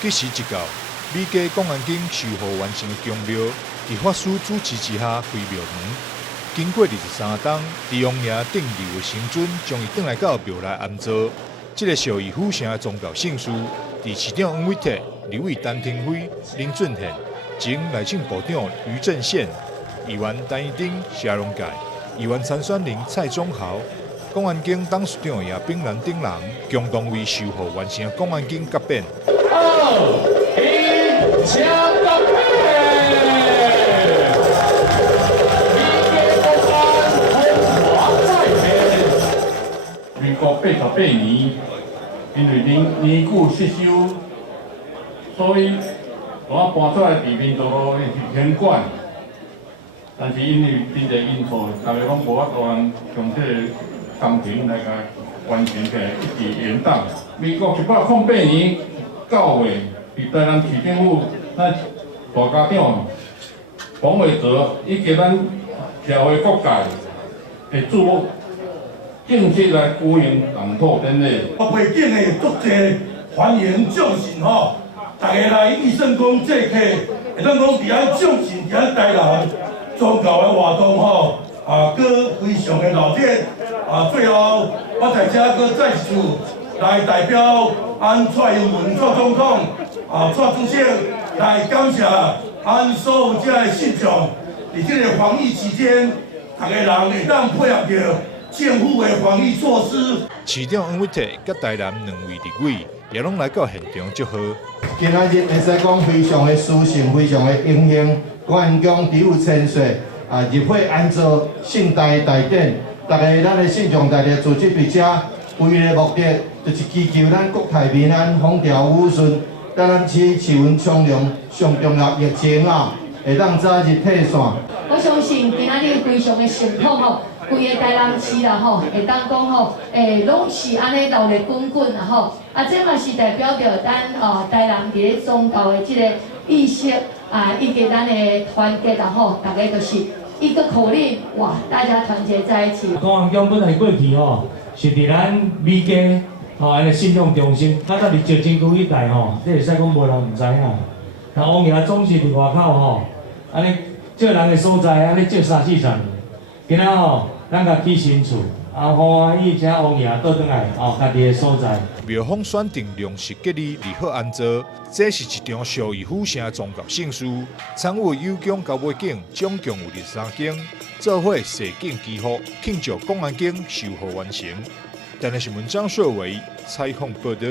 吉时一到，美家公安警修复完成的宫庙，伫法师主持之下开庙门。经过23天，伫王爷顶立的神尊将伊转来到庙内安坐。这个受益府城的宗教圣事，伫市长黄伟哲、刘伟丹廷辉、林俊宪、前内政部长于正宪、议员陈义丁、谢荣介、议员参选人蔡宗豪、公安警董事长叶炳南等人，共同为修复完成公安警甲变。2、1，枪到民国88年，因为年久失修，所以我搬出来伫民族路是天管。但是因为真侪因素，大家拢无法度用这个工程来甲完成起来，一直延宕。民国188年9月，伫台南市政府咱大家长黄伟哲以及咱社会各界的注目。正式来举行动土典礼。背景的足侪还原奖信吼，大家来义圣宫这客，会当讲伫遐奖信伫遐台南宗教的活动吼，佫非常的热烈。最后我在遮佫再一次来代表蔡英文蔡总统蔡主席来感谢所有遮的信众，伫这个防疫期间，大家人会当配合着。政府的防疫措施，市长黄伟哲甲台南2位立委也拢来到现场祝贺。今仔日会使讲非常的殊胜，非常的荣幸，公安宫第有千岁入伙安坐圣台大典，大家咱的信众大家组织伫遮，唯的目的就是祈求咱国泰民安、风调雨顺，台南市气温从容，上重要疫情会当早日退散。我相信今仔日非常的盛况吼。规个台南市啦吼，会当讲吼，拢是安尼热烈滚滚啦吼，这嘛是代表着咱台南伫咧宗教的即个意识以及咱的团结啦吼，大家就是一个口令，哇，大家团结在一起。公安宫本来过去吼，是伫咱美家安尼信用中心，咱伫石井区一带吼，这会使讲无人唔知影。那王爷总是伫外口吼，安尼借人的所在，安尼借3、4场，今仔吼。咱甲起新厝，欢喜请王爷倒转来家己的所在。庙方选定粮食节日立好安坐，这是一场受益府城宗教圣事。参与有奖交尾景总共有13景，做伙设景祈福，庆祝公安景修复完成。台南新闻张硕伟采访报道。